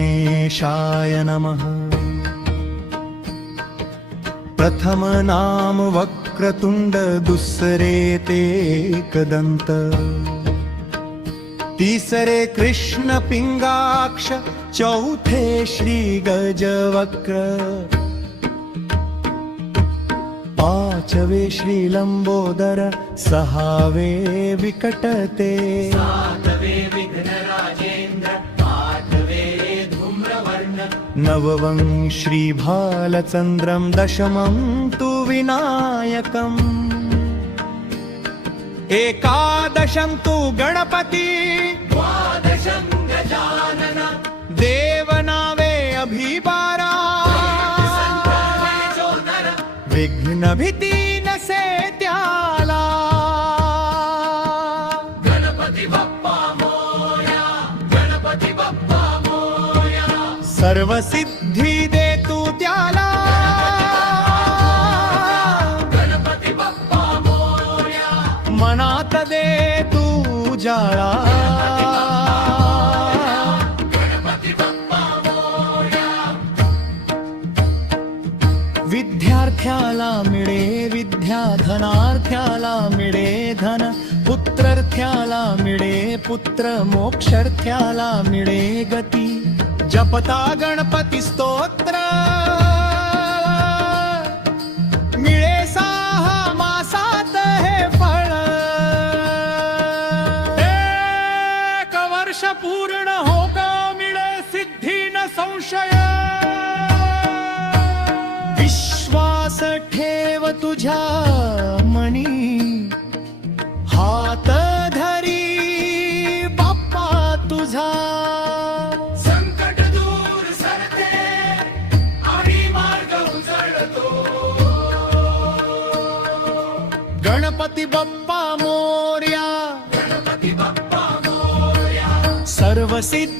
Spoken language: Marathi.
गणेशाय नमः। प्रथम नाम वक्रतुंड, दुसरे ते एकदंत, तिसरे कृष्ण पिंगाक्ष, चौथे श्री गजवक्र, पाचवे श्री लंबोदर, सहावे विकटते, सातवे विघ्नराजेंद्र, आठवे धूम्रवर्ण, नववं श्री भालचंद्रं, दशमं तु विनायकम्, एकादशं तु गणपति, द्वादशं गजानन, देवनावे अभिबारा, विघ्न भीती नसे त्याला, गणपती बाप्पा मोरया, गणपती बाप्पा मोरया, सर्व सिद्धी दे तू त्याला, गणपती बाप्पा मोरया, मनात दे तू जाळा, गणपती बाप्पा मोरया, विद्यार्थ्याला मिळे विद्या, धनार्थ्याला मिळे धन, पुत्रार्थ्याला मिळे पुत्र, मोक्षार्थ्याला मिळे गती, जपता गणपती स्तोत्र, मिळे 6 मासात हे फळ, 1 वर्ष पूर्ण हो का मिळे सिद्धी न संशय, विश्वास ठेव तुझ्या मनी, हात धरी बाप्पा तुझा, संकट दूर सरते आणि मार्ग उजळतो, गणपती बाप्पा मोरया, गणपती बाप्पा मोरया, सर्व सिद्धी